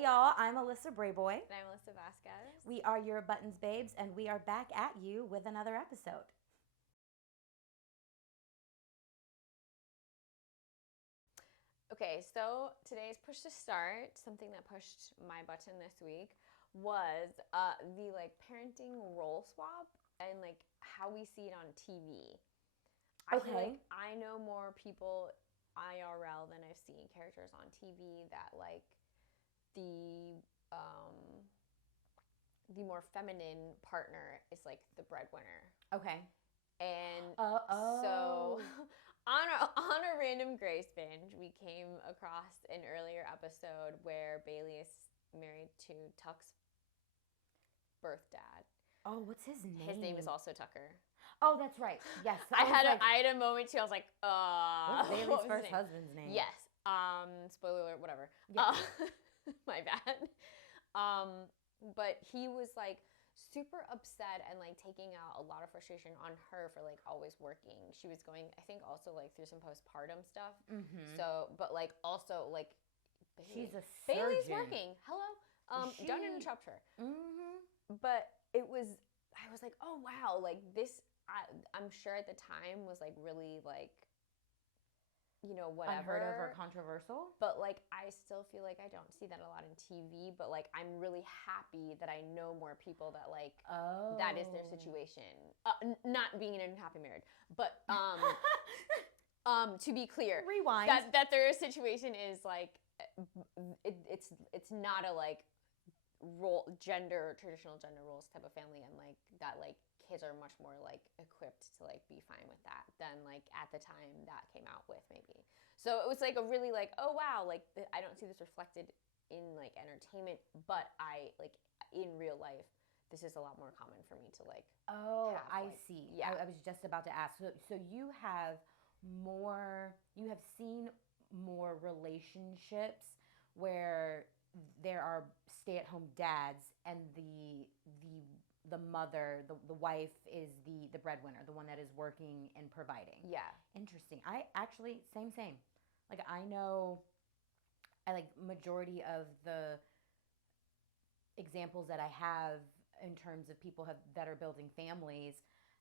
Hey y'all, I'm Alyssa Brayboy. And I'm Alyssa Vasquez. We are your Buttons Babes, and we are back at you with another episode. Okay, so today's push to start, something that pushed my button this week, was the parenting role swap and how we see it on TV. I feel like I know more people IRL than I've seen characters on TV that the more feminine partner is the breadwinner. Okay. And so on a random Grace binge, we came across an earlier episode where Bailey is married to Tuck's birth dad. Oh, what's his name? His name is also Tucker. Oh, that's right. Yes. I had a moment too. I was like, what's Bailey's first husband's name? Yes. Spoiler alert, whatever. Yeah. My bad. But he was super upset and taking out a lot of frustration on her for always working. She was going, I think, also through some postpartum stuff. Mm-hmm. So, but also she's a surgeon. Bailey's working. Hello. Don't interrupt her. Mm-hmm. But I was like, oh wow, this. I'm sure at the time was really whatever. Unheard of or controversial. But I still feel I don't see that a lot in TV. But I'm really happy that I know more people that that is their situation. Not being in an unhappy marriage, but to be clear, rewind that their situation is it's not a traditional gender roles type of family, and that kids are much more equipped to be fine with that than at the time that came out with, maybe. So it was a really oh wow, I don't see this reflected in entertainment, but I in real life this is a lot more common for me to have, I see. Yeah, I was just about to ask. So you have seen more relationships where there are stay-at-home dads and the mother, the wife is the breadwinner, the one that is working and providing. Yeah. Interesting. I actually, same. I know, majority of the examples that I have in terms of people that are building families,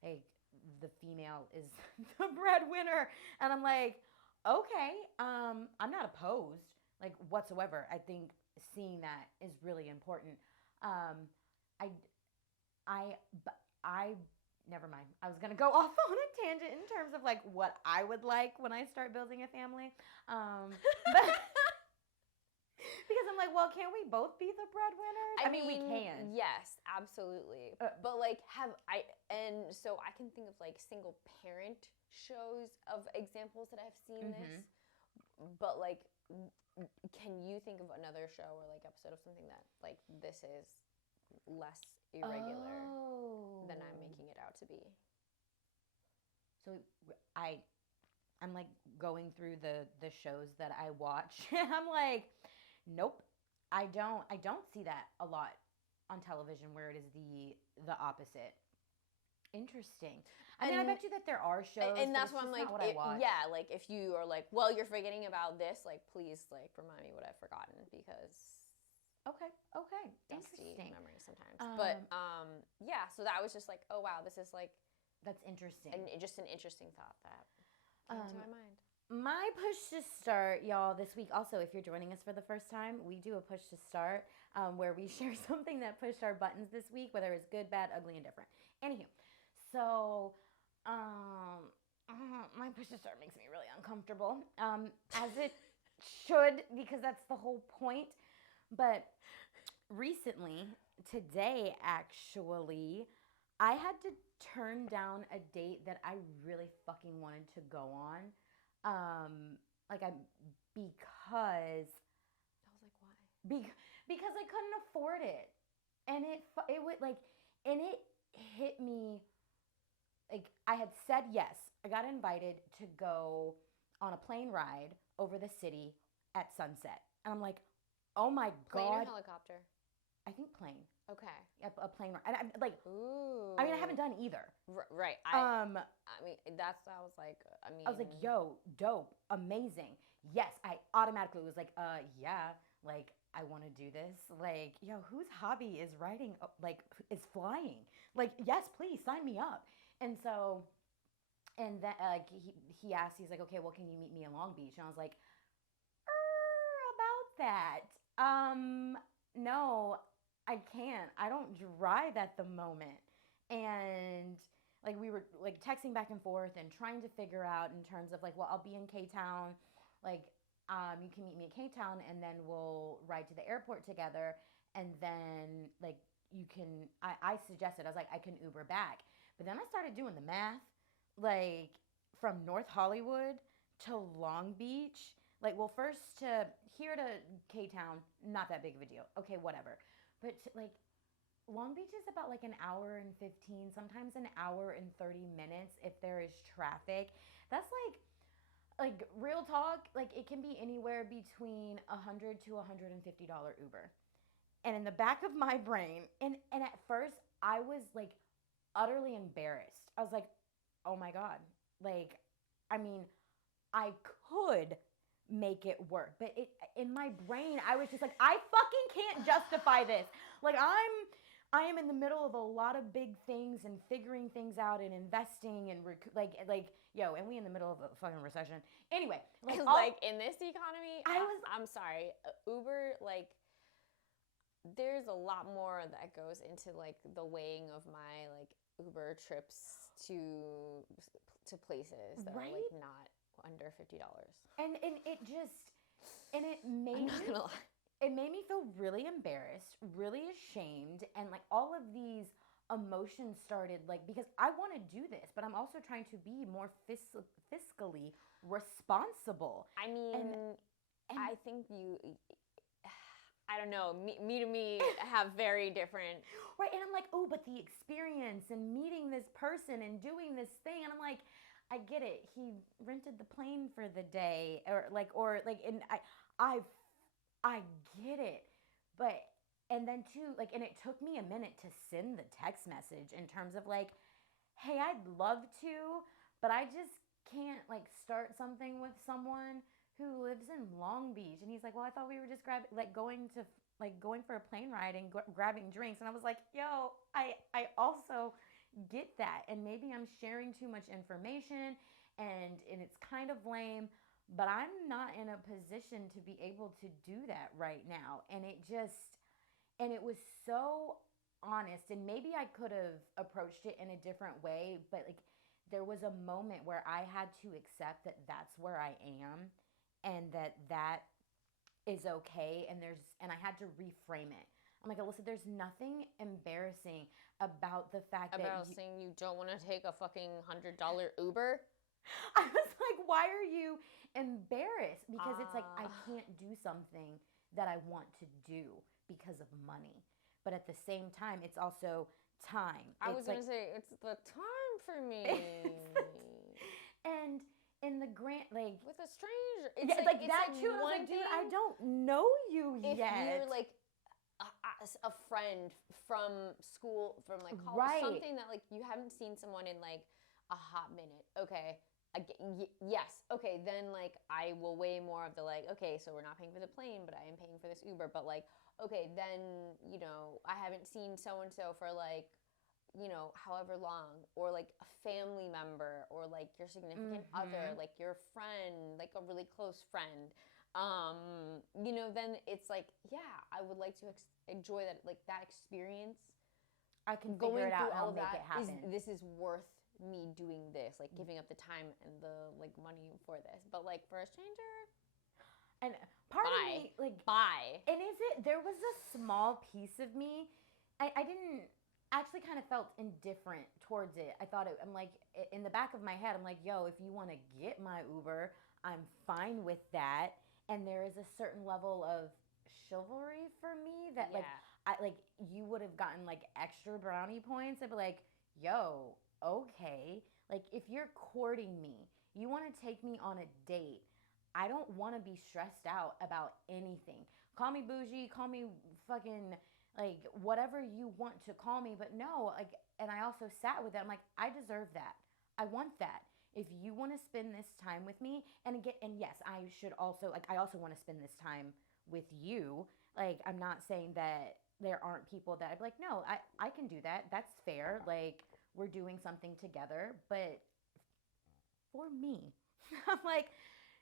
the female is the breadwinner. And I'm like, okay, I'm not opposed, whatsoever. I think seeing that is really important. I never mind. I was gonna go off on a tangent in terms of what I would like when I start building a family, but because I'm like, well, can't we both be the breadwinners? I mean, we can. Yes, absolutely. But and so I can think of single parent shows of examples that I've seen this, but can you think of another show or episode of something that this is less irregular than I'm making it out to be? So I'm going through the shows that I watch, and I'm like, nope, I don't see that a lot on television where it is the opposite. Interesting. I mean, I bet you that there are shows, and that's why I'm if you are well, you're forgetting about this, please remind me what I've forgotten, because okay, dusty memory sometimes. But yeah, so that was just oh wow, this is that's interesting, and just an interesting thought that came to my mind. My push to start, y'all, this week also, if you're joining us for the first time, we do a push to start where we share something that pushed our buttons this week, whether it's good, bad, ugly, and different. Anywho, so my push to start makes me really uncomfortable, as it should, because that's the whole point. But recently, today actually, I had to turn down a date that I really fucking wanted to go on. Because I was why? Because I couldn't afford it, and it would and it hit me. I had said yes. I got invited to go on a plane ride over the city at sunset, and I'm like, oh my God. Plane or helicopter? I think plane. Okay. A plane ride. Ooh. I mean, I haven't done either. Right. I mean, I was yo, dope, amazing. Yes, I automatically was yeah. like I want to do this. Like, yo, whose hobby is riding, like, is flying? Like, yes, please sign me up. And so, and then he asked, he's like, okay, well, can you meet me in Long Beach? And I was like, about that. No, I can't. I don't drive at the moment. And like we were like texting back and forth and trying to figure out in terms of like, well, I'll be in K Town. Like, you can meet me in K Town and then we'll ride to the airport together. And then like you can, I suggested, I was like, I can Uber back. But then I started doing the math, like from North Hollywood to Long Beach. Like, well, first to here to K Town, not that big of a deal. Okay, whatever. But like Long Beach is about like an hour and 15, sometimes an hour and 30 minutes if there is traffic. That's like real talk, like it can be anywhere between $100 to $150 Uber. And in the back of my brain, and at first I was like utterly embarrassed. I was like, "Oh my god." Like, I mean, I could make it work, but it in my brain I was just like, I fucking can't justify this. Like I am in the middle of a lot of big things and figuring things out and investing and like yo, and we in the middle of a fucking recession. Anyway, like like in this economy, I was I'm sorry, Uber, like there's a lot more that goes into like the weighing of my like Uber trips to places that are right, like not under $50. and it just and it I'm made not me gonna lie. it made me feel really embarrassed, really ashamed, and like all of these emotions started like because I want to do this, but I'm also trying to be more fiscally responsible. I And mean, and I think I don't know, me to me have very different. right, and I'm like, oh, but the experience and meeting this person and doing this thing, and I'm like, I get it. He rented the plane for the day, or like, and I I get it. But and then too, like, and it took me a minute to send the text message in terms of like, hey, I'd love to, but I just can't like start something with someone who lives in Long Beach. And he's like, well, I thought we were just going for a plane ride and grabbing drinks. And I was like, yo, I also get that. And maybe I'm sharing too much information and it's kind of lame, but I'm not in a position to be able to do that right now. And it was so honest, and maybe I could have approached it in a different way, but like there was a moment where I had to accept that that's where I am and that is okay, and I had to reframe it. I'm like, Alyssa, there's nothing embarrassing about the fact About that saying you don't want to take a fucking $100 Uber. I was like, why are you embarrassed? Because it's like I can't do something that I want to do because of money. But at the same time, it's also time. I It's was like gonna say it's the time for me. and in the grant like With a stranger. yeah, like that too. I was like, dude, I don't know you if yet. you're like a friend from school, from like college, Right. something that like you haven't seen someone in like a hot minute. Okay, yes. Okay, then like I will weigh more of the like, okay, so we're not paying for the plane, but I am paying for this Uber. But like, okay, then I haven't seen so and so for like however long, or like a family member, or like your significant other, like your friend, like a really close friend. Then it's like, yeah, I would like to enjoy that, like that experience. I can Going figure it out through and all I'll of make that it happen. this is worth me doing this, like giving up the time and the like money for this. But like for a stranger, And part bye. of me like Bye. and there was a small piece of me, I didn't actually kind of felt indifferent towards it. I'm like, in the back of my head, I'm like, yo, if you want to get my Uber, I'm fine with that. And there is a certain level of chivalry for me that like you would have gotten like extra brownie points. I'd be like, yo, okay. Like if you're courting me, you want to take me on a date. I don't want to be stressed out about anything. Call me bougie, call me fucking like whatever you want to call me, but no, like, and I also sat with it. I'm like, I deserve that. I want that. If you want to spend this time with me, and again, and yes, I should also like, I also want to spend this time with you. Like, I'm not saying that there aren't people that I'd be like, no, I can do that. That's fair. Like, we're doing something together. But for me, I'm like,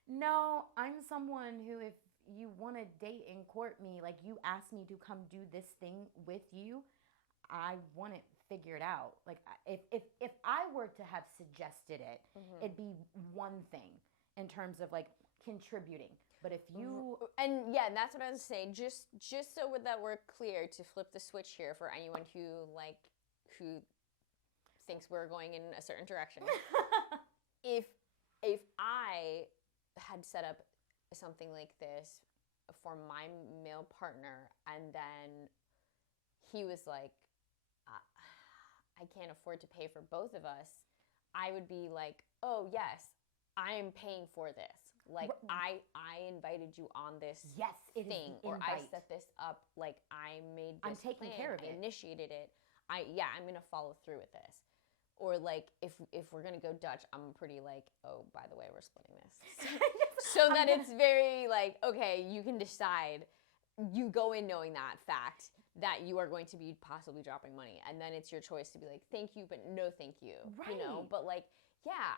no, I'm someone who, if you want to date and court me, like you ask me to come do this thing with you, I want it figured out. Like, if I were to have suggested it, it'd be one thing in terms of like contributing. But if you And yeah, that's what I was saying. Just so that we're clear, to flip the switch here for anyone who thinks we're going in a certain direction. if I had set up something like this for my male partner, and then he was like, I can't afford to pay for both of us, I would be like, oh yes, I am paying for this. Like, I invited you on this yes, it thing, is the or I invite. set this up. Like, I made this I'm taking plan, care of I it. initiated it. I'm gonna follow through with this. Or like, if we're gonna go Dutch, I'm pretty like, oh, by the way, we're splitting this. So that it's very like, okay, you can decide. You go in knowing that fact that you are going to be possibly dropping money, and then it's your choice to be like, thank you, but no thank you. Right. You know, but like, yeah,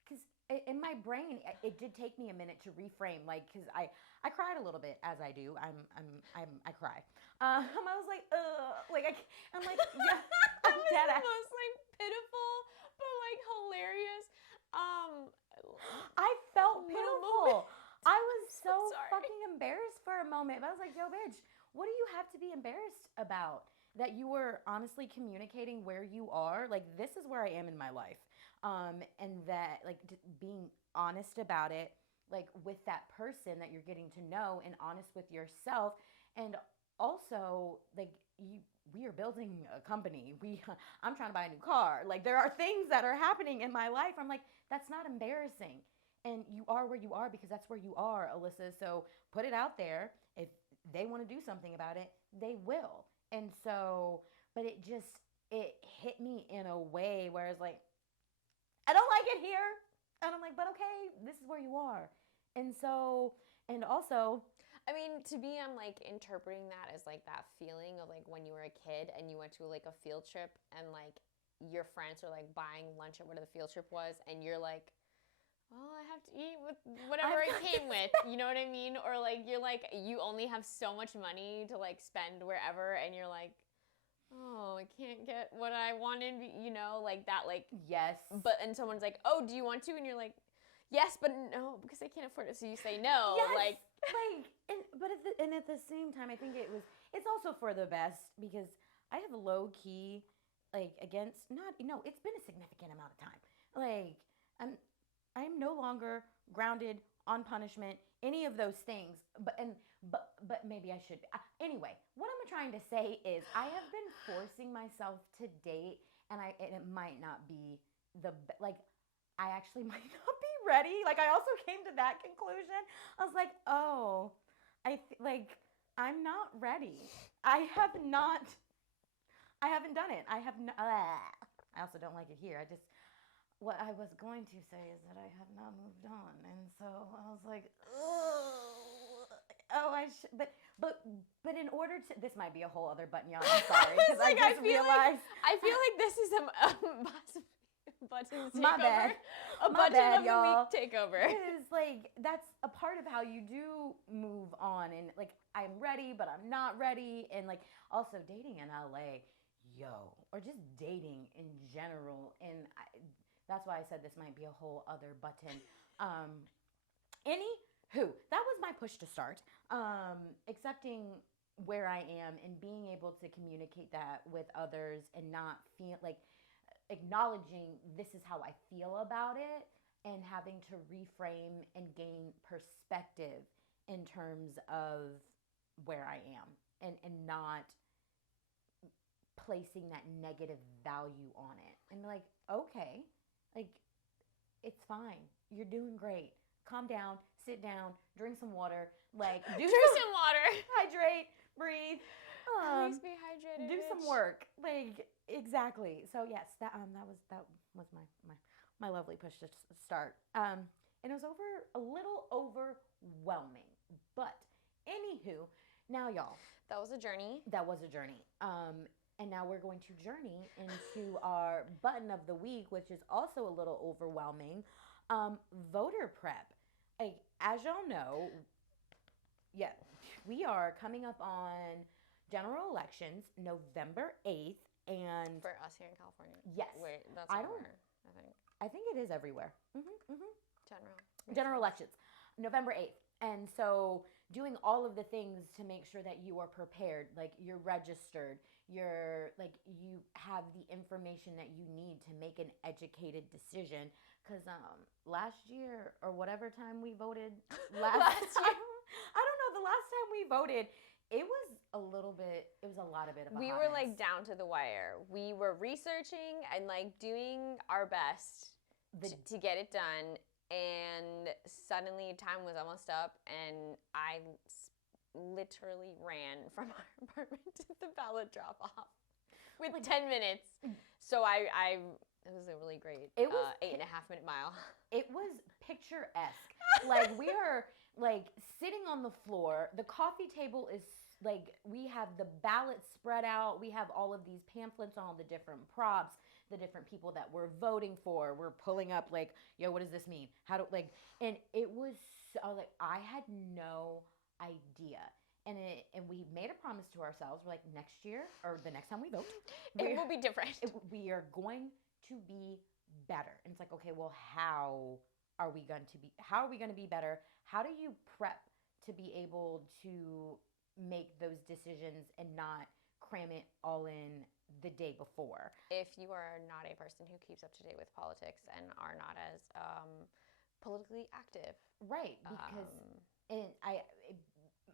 because in my brain, it did take me a minute to reframe. Like, because I cried a little bit, as I do. I cry. I was like, I'm like, yeah, that was dead the ass. most like pitiful but like hilarious. I felt little pitiful. I was so sorry. fucking embarrassed for a moment. But I was like, yo, bitch, what do you have to be embarrassed about? That you were honestly communicating where you are. Like, this is where I am in my life. And that, like, being honest about it, like, with that person that you're getting to know, and honest with yourself. And also, like, we are building a company. I'm trying to buy a new car. Like, there are things that are happening in my life. I'm like, that's not embarrassing. And you are where you are because that's where you are, Alyssa. So put it out there. If they want to do something about it, they will. And so, but it hit me in a way where it's like, I don't like it here. And I'm like, but okay, this is where you are. And so, and also, I mean, to me, I'm like interpreting that as like that feeling of like when you were a kid and you went to like a field trip, and like your friends are like buying lunch at whatever the field trip was, and you're like, well, I have to eat with whatever I came with. You know what I mean? Or like, you're like, you only have so much money to like spend wherever, and you're like, oh, I can't get what I wanted, you know, like that, like, yes. but, and someone's like, oh, do you want to? And you're like, yes, but no, because I can't afford it. So you say no, yes, like, and at the same time, I think it's also for the best, because I have low key, like, against, not, no, it's been a significant amount of time. Like, I'm no longer grounded on punishment, any of those things. But maybe I should be. Anyway, what I'm trying to say is I have been forcing myself to date, and it might not be like, I actually might not be ready. Like, I also came to that conclusion. I was like, oh, I'm not ready. I haven't done it. I also don't like it here. What I was going to say is that I have not moved on, and so I was like, I should, but in order to, this might be a whole other button, y'all. I'm sorry, because I just realized. I feel like this is a button takeover. My bad. A button of the week takeover. Because like, that's a part of how you do move on, and like, I'm ready, but I'm not ready, and like, also dating in LA, or just dating in general, and that's why I said this might be a whole other button. Anywho, that was my push to start. Accepting where I am and being able to communicate that with others, and not feel like, acknowledging this is how I feel about it, and having to reframe and gain perspective in terms of where I am, and not placing that negative value on it. And like, okay, like, it's fine. You're doing great. Calm down, sit down, drink some water, like, drink some water, hydrate, breathe. At least be hydrated. Do some work, like, exactly. So yes, that was my lovely push to start. And it was a little overwhelming, but Anywho, now y'all, That was a journey. that was a journey. And now we're going to journey into our button of the week, which is also a little overwhelming. Voter prep. Like, as y'all know, yeah, we are coming up on general elections November 8th. And For us here in California. yes, Wait, that's I everywhere, don't- I think. I think it is everywhere. General. General elections, November 8th. And so doing all of the things to make sure that you are prepared, like you're registered, you're like you have the information that you need to make an educated decision. Because last year or whatever time we voted last time, I don't know, the last time we voted, it was a lot of it of a We hot were mess. like down to the wire. We were researching and like doing our best to get it done. And suddenly time was almost up, and I literally ran from our apartment to the ballot drop off with 10 minutes. So it was a really great It was 8.5 minute mile. It was picturesque. Like, we are like sitting on the floor. The coffee table is like, we have the ballots spread out. We have all of these pamphlets on all the different props, the different people that we're voting for. We're pulling up like, yo, what does this mean? How do like? And it was so, like, I had no idea. And we made a promise to ourselves. We're like, next year or the next time we vote, It will be different. we are going to be better. And it's like, okay, well, how are we going to be better? How do you prep to be able to make those decisions and not cram it all in the day before? If you are not a person who keeps up to date with politics and are not as politically active. Right, because and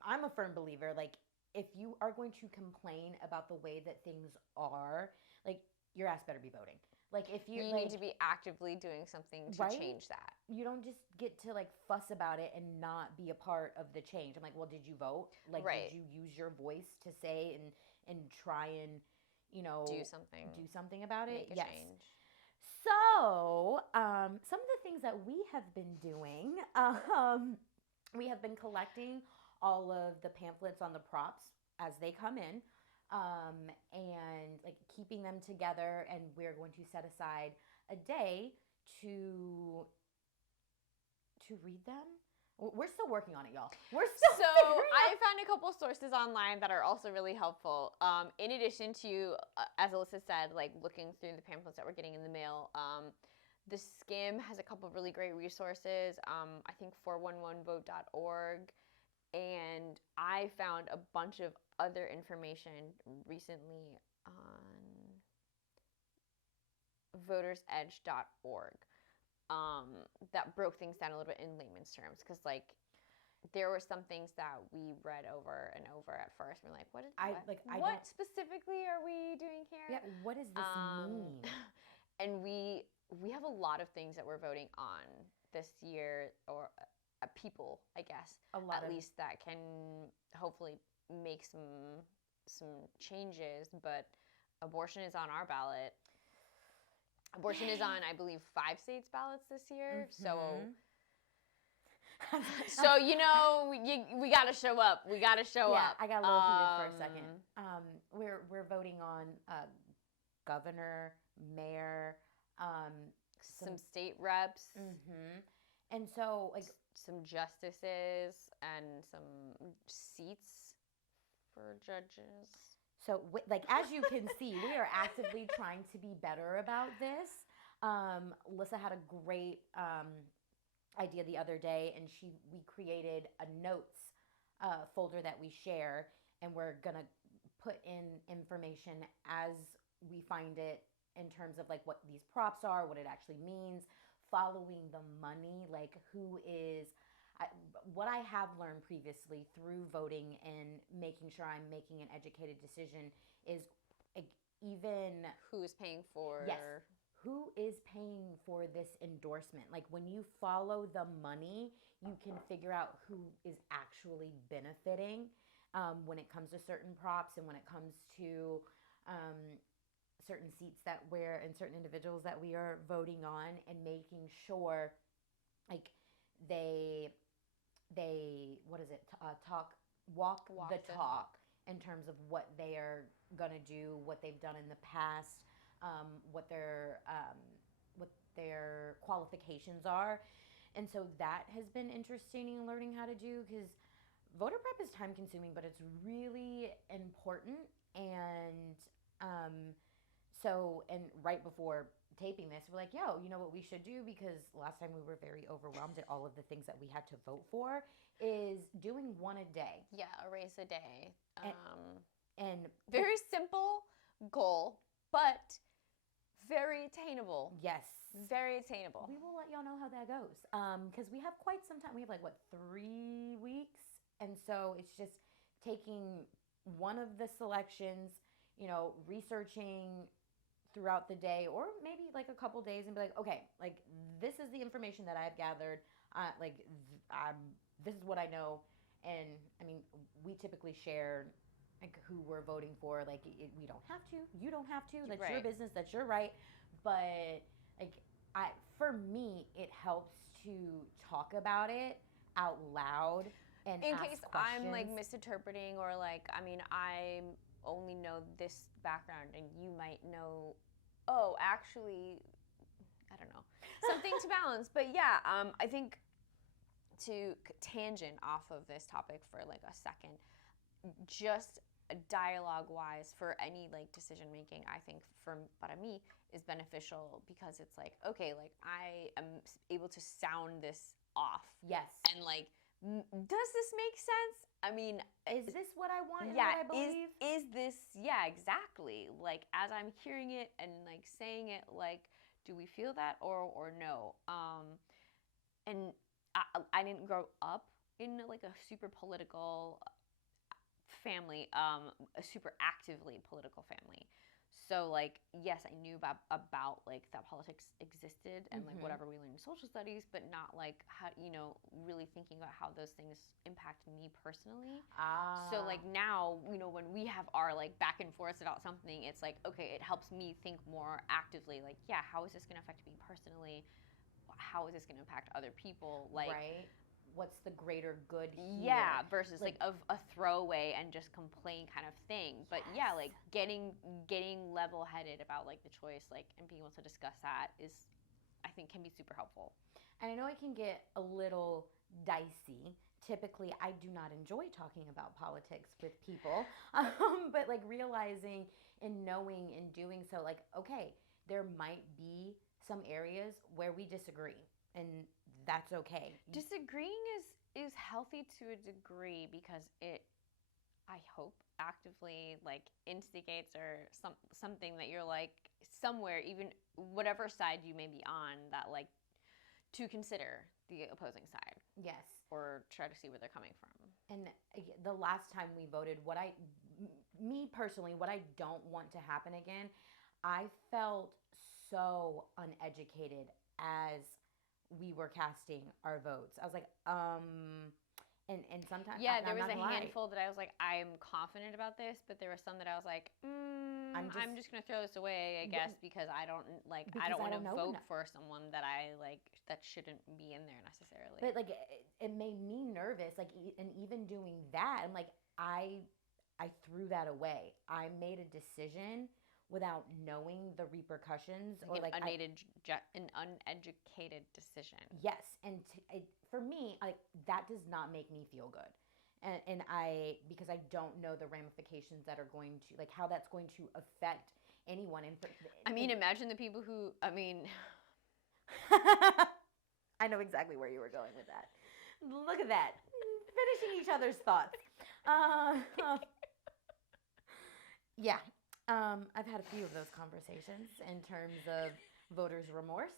I'm a firm believer, like, if you are going to complain about the way that things are, like, your ass better be voting. Like, if you need to be actively doing something to change that. You don't just get to like fuss about it and not be a part of the change. I'm like, well, did you vote? Like, Right. did you use your voice to say and try and, you know, Do something about it? Make a Yes. change. So, some of the things that we have been doing, we have been collecting all of the pamphlets on the props as they come in, and like keeping them together. And we're going to set aside a day to read them. We're still working on it, y'all. We're still So figuring I out- found a couple sources online that are also really helpful. In addition to, as Alyssa said, like looking through the pamphlets that we're getting in the mail, the Skim has a couple of really great resources. I think 411vote.org. And I found a bunch of other information recently on votersedge.org. That broke things down a little bit in layman's terms, because like there were some things that we read over and over at first. We're like, what don't- specifically are we doing here? Yeah, what does this mean? And we have a lot of things that we're voting on this year, or people, I guess, at least that can hopefully make some changes. But abortion is on our ballot. Abortion is on, I believe, 5 states' ballots this year. So you know, we got to show up. We got to show up. I got a little heated for a second. We're voting on governor, mayor, some state reps, and so like some justices and some seats for judges. So, like, as you can see, we are actively trying to be better about this. Alyssa had a great idea the other day, and we created a notes folder that we share, and we're gonna put in information as we find it in terms of like what these props are, what it actually means, following the money, like who is. What I have learned previously through voting and making sure I'm making an educated decision is even who's paying for. Yes, who is paying for this endorsement. Like, when you follow the money, you can figure out who is actually benefiting when it comes to certain props and when it comes to certain seats that we're and certain individuals that we are voting on, and making sure like they what is it talk walk the the talk in terms of what they are gonna do, what they've done in the past, what their qualifications are, and so that has been interesting in learning how to do because voter prep is time consuming, but it's really important. And um, and right before taping this, we're like, yo, you know what we should do? Because last time we were very overwhelmed at all of the things that we had to vote for, is doing one a day. Yeah, a race a day. And, and very simple goal, but very attainable. yes. Very attainable. We will let y'all know how that goes. Because we have quite some time. We have like, what, 3 weeks? And so it's just taking one of the selections, researching throughout the day or maybe like a couple days and be like, okay, like this is the information that I've gathered. This is what I know. And I mean, we typically share like who we're voting for. Like we don't have to, you don't have to. That's your business. That's your right. But like for me, it helps to talk about it out loud and in ask case questions. I'm like misinterpreting or like, I mean, I only know this background and you might know, oh, actually, I don't know, something to balance. But yeah, I think to tangent off of this topic for like a second, just dialogue wise for any like decision making, I think for me is beneficial because it's like, okay, like I am able to sound this off. Yes. And like, does this make sense? I mean, is this what I want? Yeah, what I believe? Is this? Yeah, exactly. Like as I'm hearing it and like saying it, like, do we feel that or no? And I didn't grow up in like a super political family, a super actively political family. So like, yes, I knew about like that politics existed and like whatever we learned in social studies, but not like how, really thinking about how those things impact me personally. So like now, when we have our like back and forth about something, it's like, okay, it helps me think more actively. Like, yeah, how is this going to affect me personally? How is this going to impact other people? Like, right. What's the greater good here? Yeah, versus like a throwaway and just complain kind of thing. But yeah, like getting level-headed about like the choice, like, and being able to discuss that is, I think, can be super helpful. And I know it can get a little dicey. Typically, I do not enjoy talking about politics with people, but like realizing and knowing and doing so, like, okay, there might be some areas where we disagree, and that's okay. Disagreeing is healthy to a degree because it, I hope, actively like instigates or something that you're like somewhere, even whatever side you may be on, that like to consider the opposing side. Yes. Or try to see where they're coming from. And the last time we voted, me personally, what I don't want to happen again, I felt so uneducated as we were casting our votes. I was like, and sometimes there was a handful that I was like, I'm confident about this, but there were some that I was like, I'm just gonna throw this away, I guess, because I don't want to vote for someone that I like that shouldn't be in there necessarily. But like it made me nervous, like, and even doing that, I'm like, I threw that away. I made a decision without knowing the repercussions, or like an uneducated decision. Yes, and for me, that does not make me feel good, and because I don't know the ramifications that are going to, like, how that's going to affect anyone. I mean, imagine the people who, I mean, I know exactly where you were going with that. Look at that, finishing each other's thoughts. Yeah. I've had a few of those conversations in terms of voters' remorse,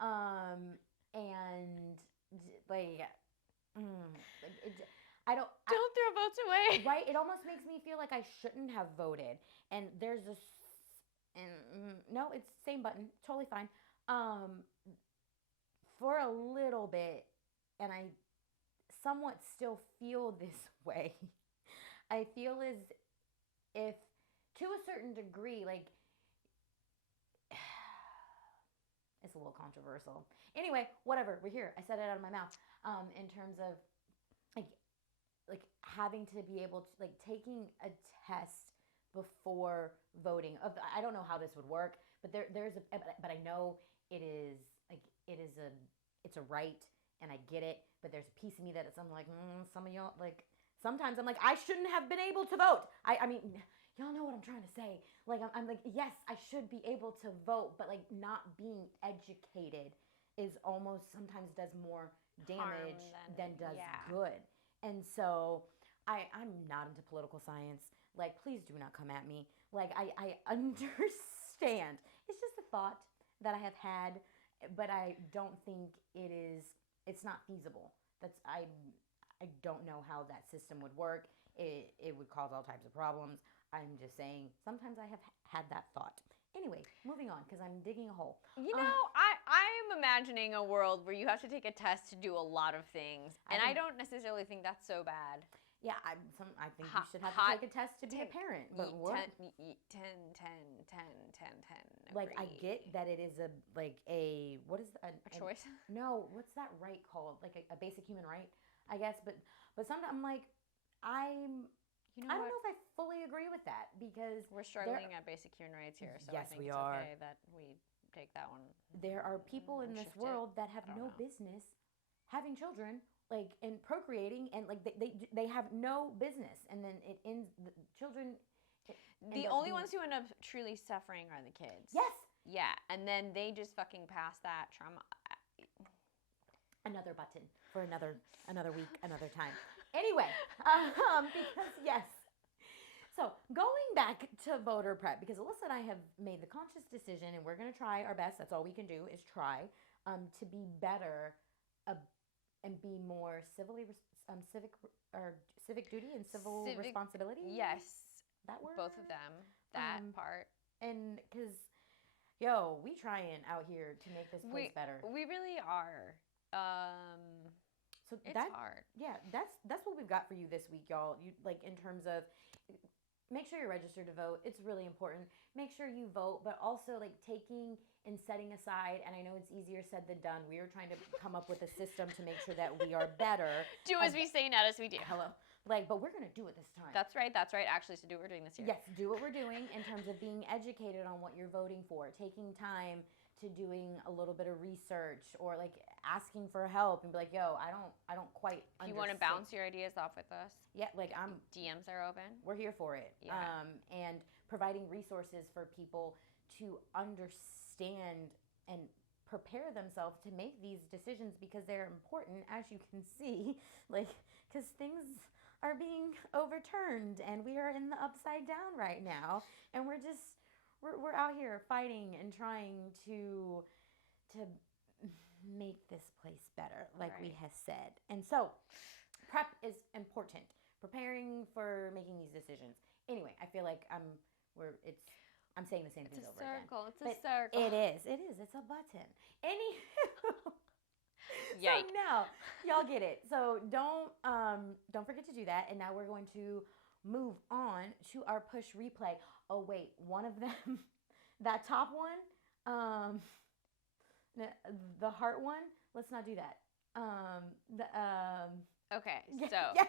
and like, I don't throw votes away. Right? It almost makes me feel like I shouldn't have voted. And there's this, no, it's same button, totally fine. For a little bit, and I somewhat still feel this way. I feel as if, to a certain degree, like, it's a little controversial. Anyway, whatever, we're here. I said it out of my mouth. In terms of, like having to be able to like taking a test before voting. I don't know how this would work, but there's a but I know it is like it's a right, and I get it. But there's a piece of me that I'm like, some of y'all like sometimes I'm like I shouldn't have been able to vote. I mean. Y'all know what I'm trying to say. Like, I'm like, yes, I should be able to vote, but like not being educated is almost sometimes does more damage than does good. And so I'm not into political science. Like, please do not come at me. Like, I understand. It's just a thought that I have had, but I don't think it's not feasible. I don't know how that system would work. It would cause all types of problems. I'm just saying, sometimes I have had that thought. Anyway, moving on, because I'm digging a hole. You know, I'm imagining a world where you have to take a test to do a lot of things, and I don't necessarily think that's so bad. Yeah, I think you should have to take a test to be a parent. But what? 10, 10, 10, 10, 10, 10. Like, I get that it is what is a choice? No, what's that right called? Like a basic human right, I guess. But sometimes I'm like, I don't know if I fully agree with that, because we're struggling at basic human rights here. So yes, I think we it's are. okay that we take that one. There are people in this world that have no business having children, like, and procreating, and like they have no business, and then it ends. The children. The only ones who end up truly suffering are the kids. Yes. Yeah, and then they just fucking pass that trauma. Another button for another week, another time. Anyway, because yes. So going back to voter prep, because Alyssa and I have made the conscious decision, and we're going to try our best. That's all we can do is try to be better and be more civic duty and civil responsibility. Yes, that word. Both of them. That part. And because, we trying out here to make this place better. We really are. So it's hard. Yeah, that's what we've got for you this week, y'all. You like in terms of make sure you're registered to vote. It's really important. Make sure you vote, but also like taking and setting aside. And I know it's easier said than done. We are trying to come up with a system to make sure that we are better. Do as we say, not as we do. Hello. But we're gonna do it this time. That's right. Actually, so do what we're doing this year. Yes, do what we're doing in terms of being educated on what you're voting for, taking time to doing a little bit of research, or like asking for help and be like, I don't quite understand. If you want to bounce your ideas off with us, like DMs are open. We're here for it. Yeah. And providing resources for people to understand and prepare themselves to make these decisions, because they're important, as you can see, like, because things are being overturned and we are in the upside down right now, and we're out here fighting and trying to make this place better, like we have said. And so prep is important, preparing for making these decisions. Anyway, I feel like I'm saying the same things over again. It's a circle. It is. It's a button. Anywho. Yikes. So now y'all get it. So don't forget to do that. And now we're going to move on to our push replay. Oh wait, one of them, that top one, the heart one. Let's not do that. Okay, yes. So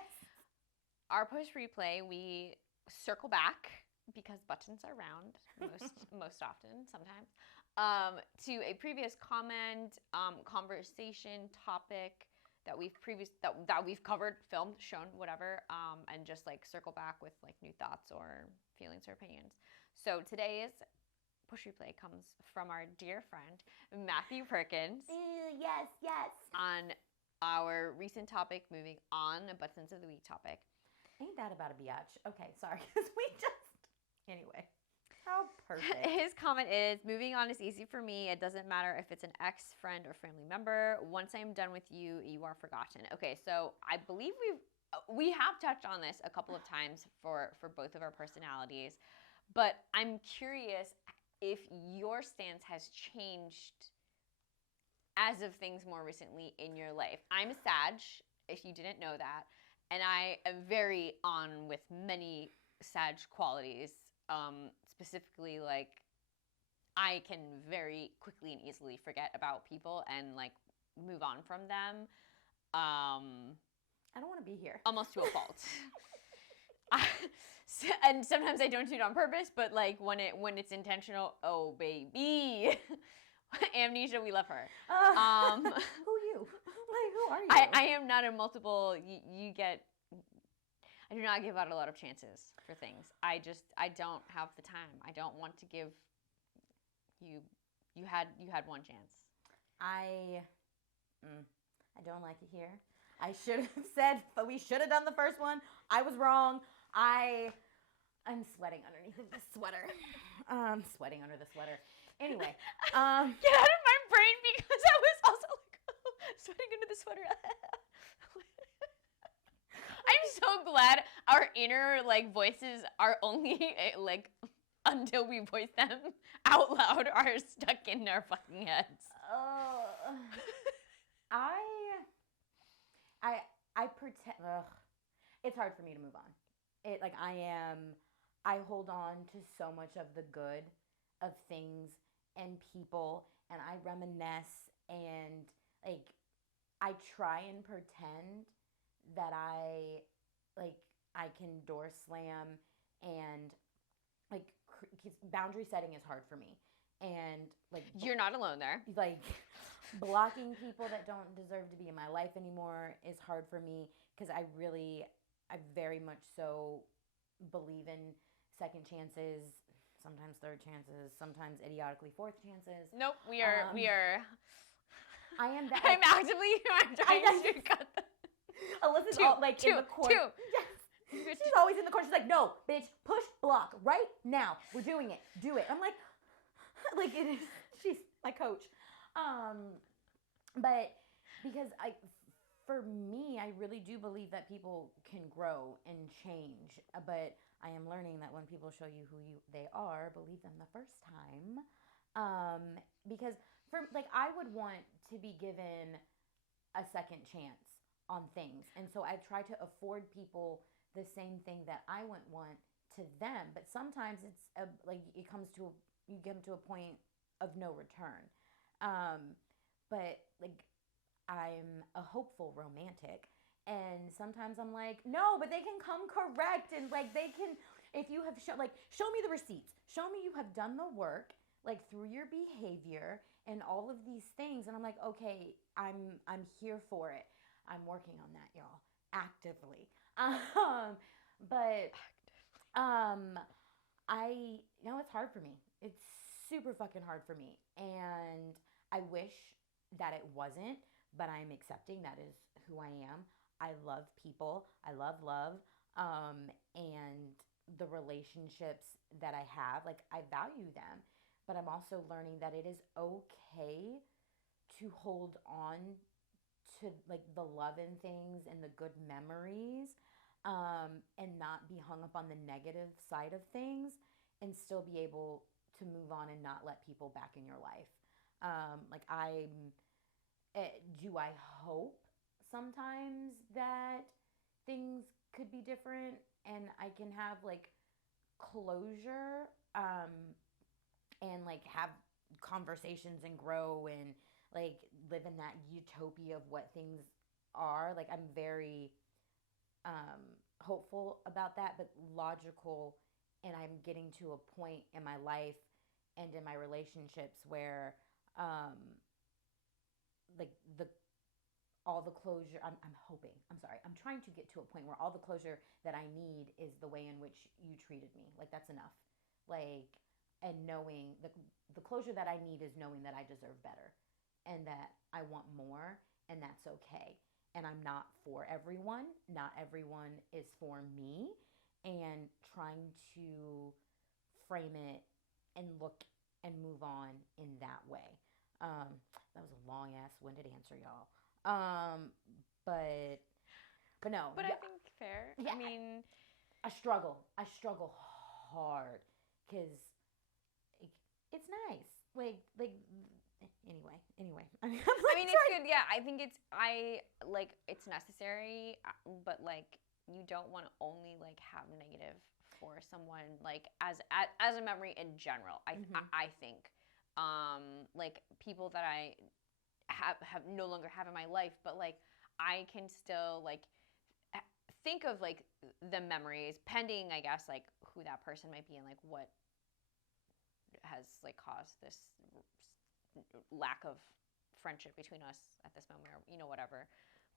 our push replay, we circle back because buttons are round most often, sometimes. To a previous comment, conversation topic that we've that we've covered, filmed, shown, whatever, and just like circle back with like new thoughts or feelings or opinions. So today's push replay comes from our dear friend Matthew Perkins. Yes. On our recent topic, moving on, buttons of the week topic. Ain't that about a biatch? Okay, sorry, because we just anyway. How perfect. His comment is, moving on is easy for me. It doesn't matter if it's an ex, friend, or family member. Once I'm done with you, you are forgotten. Okay, so I believe we have touched on this a couple of times for both of our personalities, but I'm curious if your stance has changed as of things more recently in your life. I'm a Sag, if you didn't know that, and I am very on with many Sag qualities. Specifically, like, I can very quickly and easily forget about people and like move on from them. I don't want to be here. almost to a fault. And sometimes I don't do it on purpose, but like when it's intentional, oh baby, Amnesia, we love her. Who you? Like, who are you? I am not a multiple. You get. I do not give out a lot of chances for things. I don't have the time. I don't want to give you. You had one chance. I don't like it here. I should have said, but we should have done the first one. I was wrong. I'm sweating underneath of this sweater. Sweating under the sweater. Anyway, Get out of my brain because I was also like sweating under the sweater. I'm so glad our inner like voices are only like until we voice them out loud are stuck in our fucking heads. I pretend. It's hard for me to move on. I hold on to so much of the good of things and people, and I reminisce, and like I try and pretend that I can door slam, and like boundary setting is hard for me, and like You're not alone there. like blocking people that don't deserve to be in my life anymore is hard for me because I very much so believe in second chances, sometimes third chances, sometimes idiotically fourth chances. Nope, we are. I am that. I'm trying to cut the Alyssa's in the corner. Yes. She's always in the corner. She's like, no, bitch, push block right now. We're doing it. Do it. I'm like it is. She's my coach. But because for me, I really do believe that people can grow and change. But I am learning that when people show you they are, believe them the first time. Because I would want to be given a second chance on things, and so I try to afford people the same thing that I would want to them. But sometimes it's you get to a point of no return. But I'm a hopeful romantic, and sometimes I'm like, no, but they can come correct, and they can, if you have show me the receipts, show me you have done the work through your behavior and all of these things, and I'm like, okay, I'm here for it. I'm working on that, y'all, actively. But it's hard for me. It's super fucking hard for me, and I wish that it wasn't, but I'm accepting that is who I am. I love people. I love love. And the relationships that I have, I value them, but I'm also learning that it is okay to hold on to the love in things and the good memories, and not be hung up on the negative side of things, and still be able to move on and not let people back in your life. Do I hope sometimes that things could be different and I can have closure, and have conversations and grow and live in that utopia of what things are. I'm very hopeful about that, but logical, and I'm getting to a point in my life and in my relationships where all the closure I'm trying to get to a point where all the closure that I need is the way in which you treated me. That's enough. And knowing the closure that I need is knowing that I deserve better and that I want more, and that's okay. And I'm not for everyone. Not everyone is for me, and trying to frame it and look and move on in that way. That was a long ass winded answer, y'all. But no. But I think fair. Yeah, I mean, I struggle hard because it's nice. Anyway. I mean, it's good. Yeah, I think it's necessary, but you don't want to only have negative for someone as a memory in general. I think people that I have no longer have in my life, but I can still think of like the memories, pending, I guess, like who that person might be and like what has like caused this lack of friendship between us at this moment, or whatever.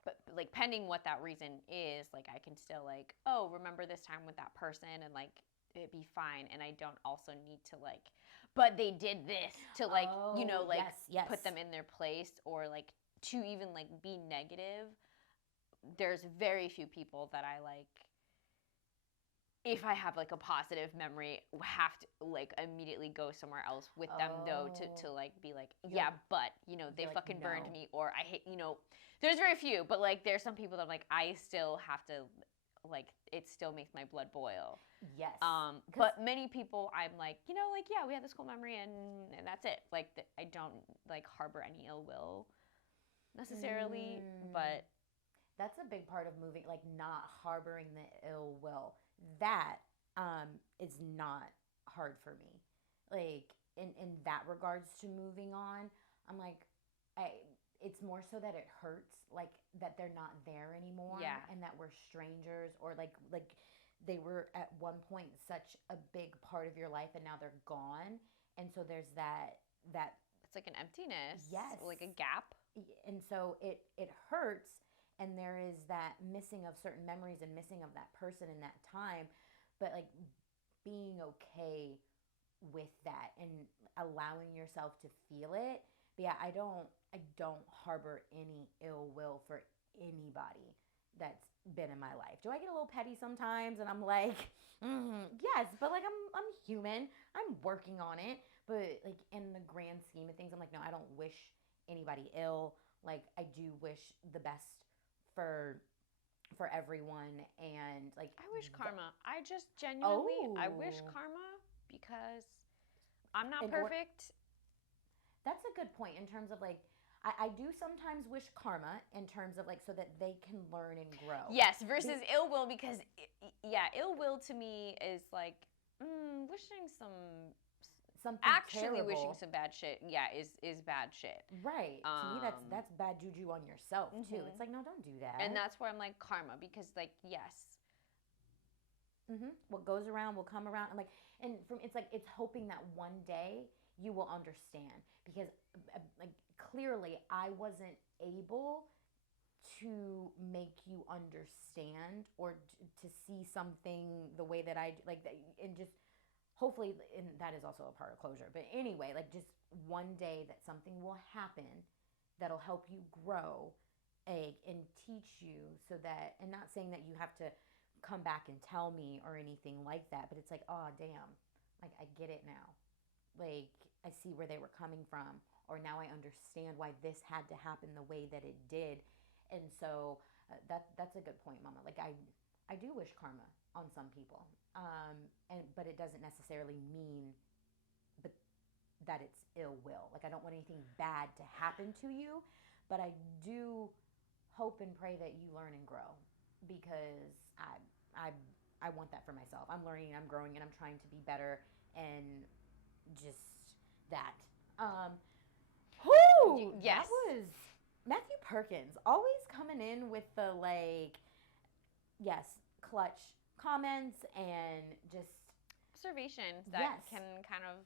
But like pending what that reason is, like I can still like, oh, remember this time with that person, and like it'd be fine, and I don't also need to like, but they did this to like, like yes. put them in their place, or like to even like be negative. There's very few people that I like, if I have like a positive memory, have to like immediately go somewhere else with them though to like be like, yeah, but they like, fucking burned no. me, or I hate, there's very few, but like there's some people that I'm like, I still have to, like, it still makes my blood boil. Yes. But many people I'm like, like, yeah, we have this cool memory, and that's it. Like I don't like harbor any ill will necessarily, but that's a big part of moving, like not harboring the ill will. That is not hard for me. Like in that regards to moving on, I'm like, it's more so that it hurts, like that they're not there anymore, Yeah. and that we're strangers, or like they were at one point such a big part of your life, and now they're gone, and so there's that it's like an emptiness. Yes. Like a gap. And so it hurts, and there is that missing of certain memories and missing of that person in that time, but like being okay with that and allowing yourself to feel it. But yeah, I don't harbor any ill will for anybody that's been in my life. Do I get a little petty sometimes, and I'm like, yes, but like I'm human, I'm working on it, but like in the grand scheme of things, I'm like, no, I don't wish anybody ill. Like I do wish the best for everyone, and like I wish karma. I just genuinely, I wish karma, because I'm not perfect. That's a good point in terms of like, I do sometimes wish karma in terms of like, so that they can learn and grow. Yes, versus ill will, because ill will to me is like wishing something actually terrible. Wishing some bad shit. Yeah, is bad shit. Right. To me, that's bad juju on yourself too. It's like, no, don't do that. And that's where I'm like, karma, because like, yes. What goes around will come around, and like, and from it's like, it's hoping that one day you will understand, because like clearly I wasn't able to make you understand, or to see something the way that I like that, and just hopefully, and that is also a part of closure. But anyway, like just one day that something will happen that'll help you grow, and teach you, so that, and not saying that you have to come back and tell me or anything like that, but it's like, oh damn, like I get it now, like I see where they were coming from, or now I understand why this had to happen the way that it did. And so that's a good point, Mama. Like I do wish karma on some people, but it doesn't necessarily mean but that it's ill will. Like I don't want anything bad to happen to you, but I do hope and pray that you learn and grow, because I want that for myself. I'm learning and I'm growing and I'm trying to be better, and just that. Yes. That was Matthew Perkins, always coming in with the like, yes, clutch comments, and just observations that can kind of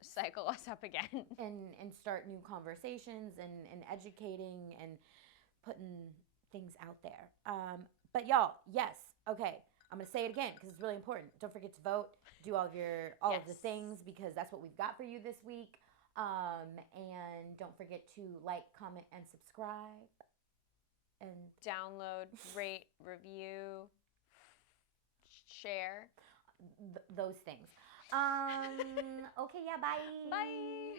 cycle us up again, and start new conversations, and educating and putting things out there. But y'all, yes, okay, I'm gonna say it again because it's really important. Don't forget to vote. Do all of the things, because that's what we've got for you this week. And don't forget to like, comment, and subscribe, and download, rate, review, share, those things. Okay, yeah, bye. Bye.